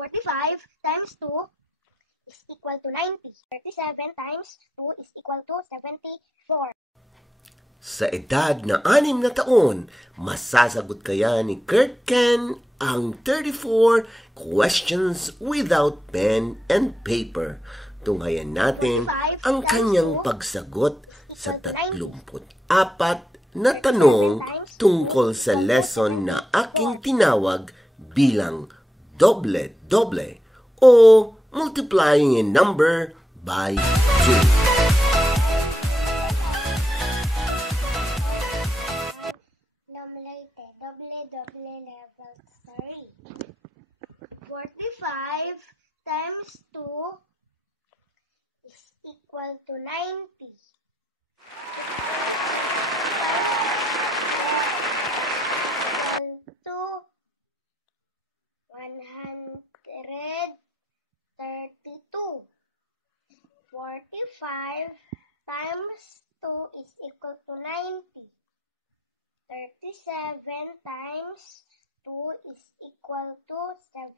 45 times 2 is equal to 90. 37 times 2 is equal to 74. Sa edad na 6 na taon, masasagot kaya ni Kert Ken ang 34 questions without pen and paper. Tunghayan natin ang kanyang pagsagot sa 34 na tanong tungkol sa lesson na aking tinawag bilang doble-doble o multiplying a number by 2. Doble level 3. 45 times 2 is equal to 90. 132. 45 times 2 is equal to 90. 37 times 2 is equal to 74.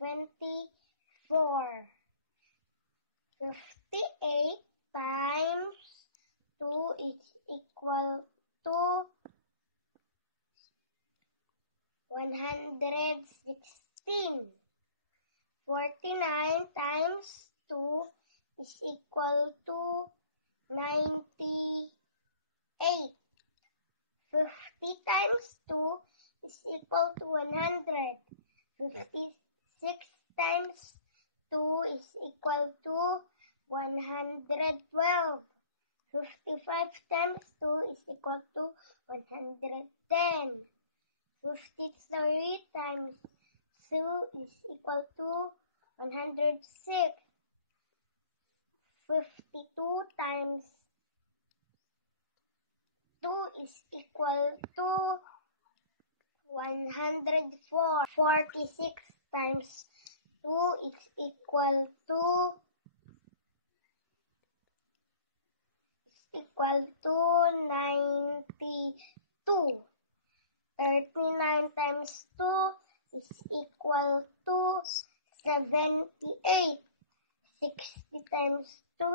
58 times 2 is equal to 116. 49 times 2 is equal to 98. 50 times 2 is equal to 100. 56 times 2 is equal to 112. 55 times 2 is equal to 110. 53 times 2 is equal to 106. 52 times 2 is equal to 104. 46 times 2 is equal to 92. 39 times 2 is equal to 78. 60 times 2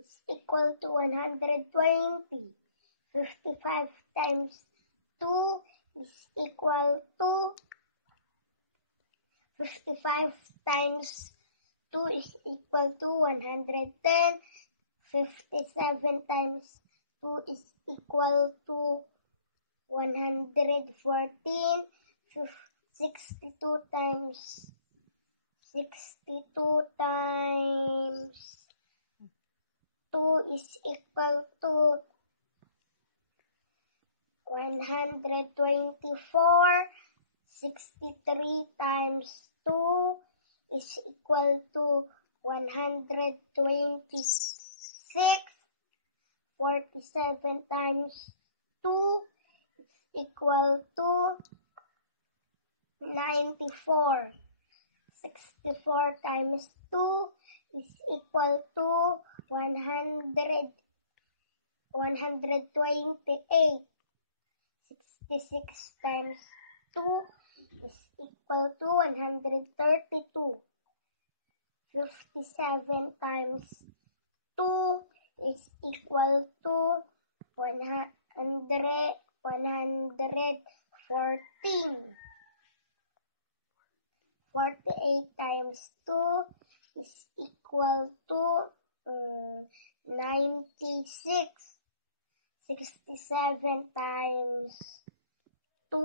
is equal to 120. 55 times 2 is equal to 55 times 2 is equal to 110. 57 times 2 is equal to 114. 62 times 2 is equal to 124. 63 times 2 is equal to 126. 47 times 2 is equal to 94. 64 times 2 is equal to 128. 66 times 2 is equal to 132. 57 times 2 is equal to 114. 48 times 2 is equal to 96. 67 times 2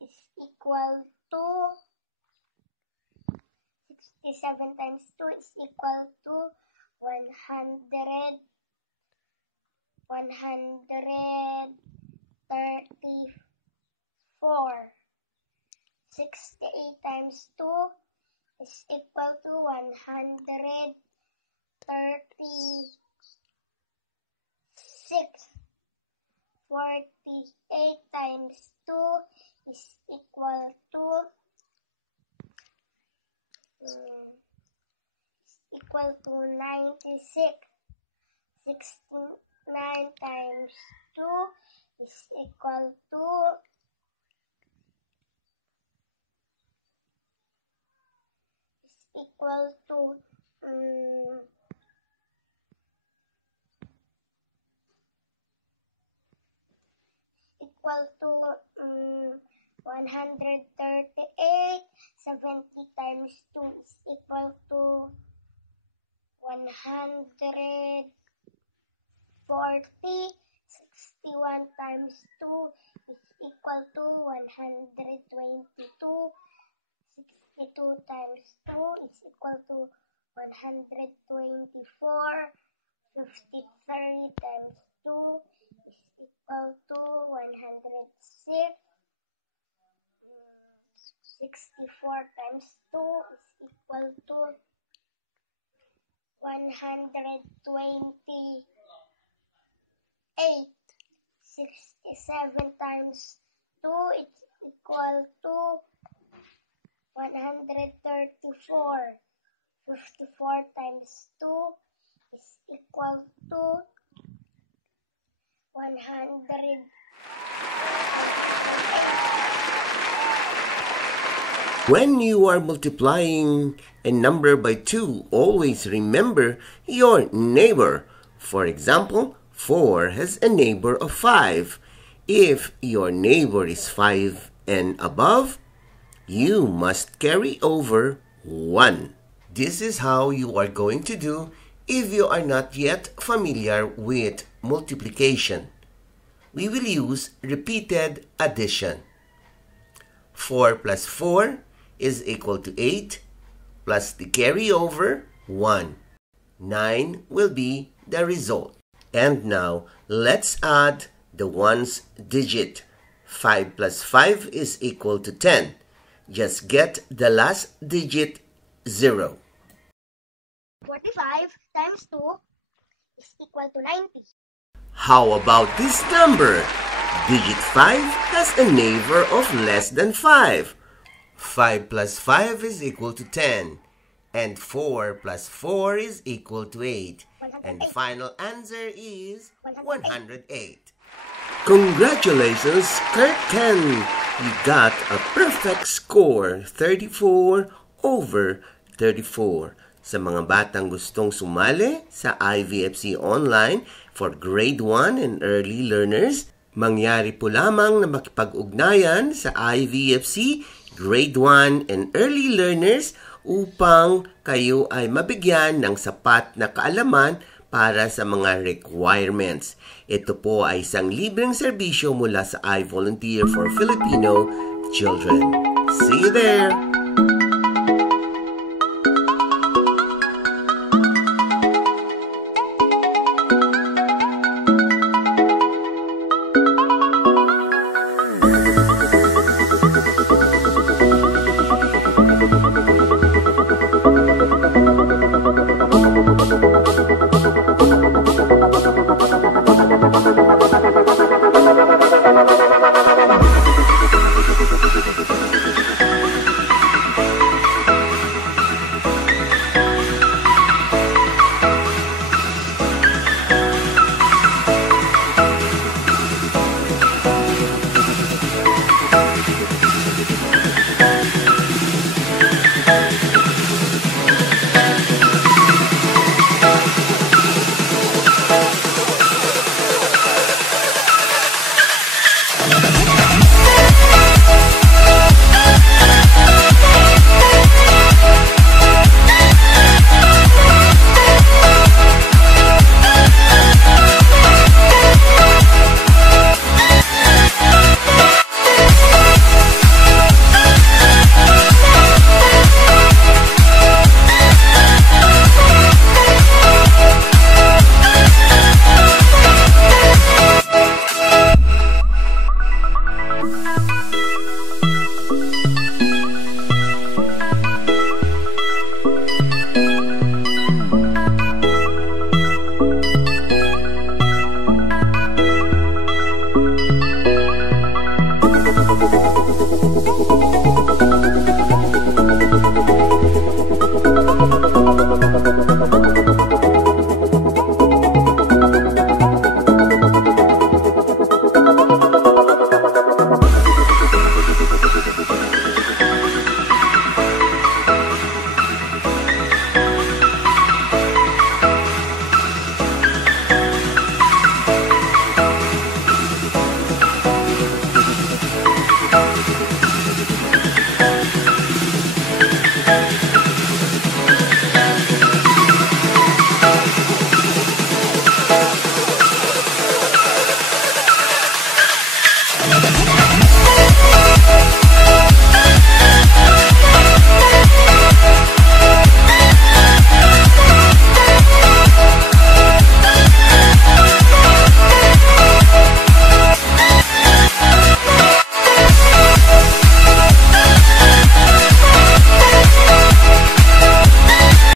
is equal to 67 times 2 is equal to 134. 68 times 2 is equal to 136. 48 times 2 is equal to 96. 69 times 2 is equal to 69 equal to 138. 70 times 2 is equal to 140. 61 times 2 is equal to 122. 62 times 2 is equal to 124. 53 times 2 is equal to 106. 64 times 2 is equal to 128. 67 times 2 is equal to 134. 54 times 2 is equal to 100. When you are multiplying a number by 2, always remember your neighbor. For example, 4 has a neighbor of 5. If your neighbor is 5 and above, you must carry over 1. This is how you are going to do if you are not yet familiar with multiplication. We will use repeated addition. 4 plus 4 is equal to 8 plus the carryover 1. 9 will be the result. And now, let's add the ones digit. 5 plus 5 is equal to 10. Just get the last digit 0. 45 times 2 is equal to 90. How about this number? Digit 5 has a neighbor of less than 5. 5 plus 5 is equal to 10. And 4 plus 4 is equal to 8. And the final answer is 108. Congratulations, Kert Ken! You got a perfect score, 34 over 34. Sa mga batang gustong sumali sa IVFC Online for Grade 1 and Early Learners, mangyari po lamang na makipag-ugnayan sa IVFC Grade 1 and Early Learners upang kayo ay mabigyan ng sapat na kaalaman para sa mga requirements. Ito po ay isang libreng serbisyo mula sa I Volunteer for Filipino Children. See you there!